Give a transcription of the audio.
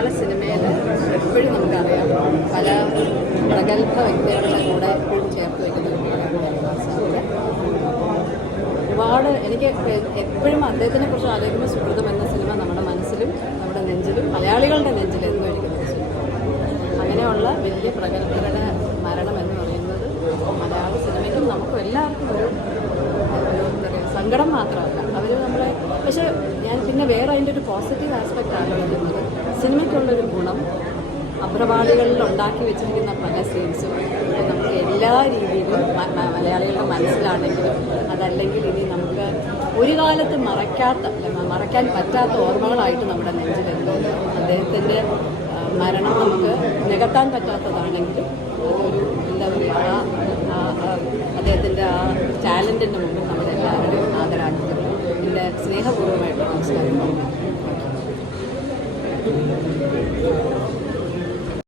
മലയാള സിനിമയിൽ എപ്പോഴും നമുക്കറിയാം പല പ്രഗത്ഭ വ്യക്തികളുടെ കൂടെ എപ്പോഴും ചേർത്ത് വയ്ക്കുന്ന സാറിൻ്റെ ഒരുപാട് എനിക്ക് എപ്പോഴും അദ്ദേഹത്തിനെ കുറിച്ച് ആലോചിക്കുമ്പോൾ സുഹൃതം എന്ന സിനിമ നമ്മുടെ മനസ്സിലും നമ്മുടെ നെഞ്ചിലും മലയാളികളുടെ നെഞ്ചിലും എന്നും ഇരിക്കുന്ന സിനിമ. അങ്ങനെയുള്ള വലിയ പ്രഗത്ഭരുടെ മരണം എന്ന് പറയുന്നത് മലയാള സിനിമയ്ക്കും നമുക്കും എല്ലാവർക്കും ഒരു എന്താ പറയുക സങ്കടം മാത്രമല്ല, അവർ നമ്മളെ. പക്ഷേ ഞാൻ പിന്നെ വേറെ അതിൻ്റെ ഒരു പോസിറ്റീവ് ആസ്പെക്റ്റ് ആലോചിക്കുന്നത് സിനിമയ്ക്കുള്ളൊരു ഗുണം അഭ്രപാളികളിൽ ഉണ്ടാക്കി വെച്ചിരിക്കുന്ന പല സീൻസും നമുക്ക് എല്ലാ രീതിയിലും മലയാളികളുടെ മനസ്സിലാണെങ്കിലും അതല്ലെങ്കിൽ ഇനി നമുക്ക് ഒരു കാലത്ത് മറക്കാൻ പറ്റാത്ത ഓർമ്മകളായിട്ട് നമ്മുടെ നെഞ്ചിലെത്തുന്നു. അദ്ദേഹത്തിൻ്റെ മരണം നമുക്ക് നികത്താൻ പറ്റാത്തതാണെങ്കിലും അതൊരു എന്താ പറയുക അദ്ദേഹത്തിൻ്റെ ആ ടാലൻറ്റിൻ്റെ മുമ്പിൽ നമ്മളെല്ലാവരുടെയും ആദരാഞ്ജലികൾ എൻ്റെ സ്നേഹപൂർവ്വമായിട്ട് നമസ്കാരം.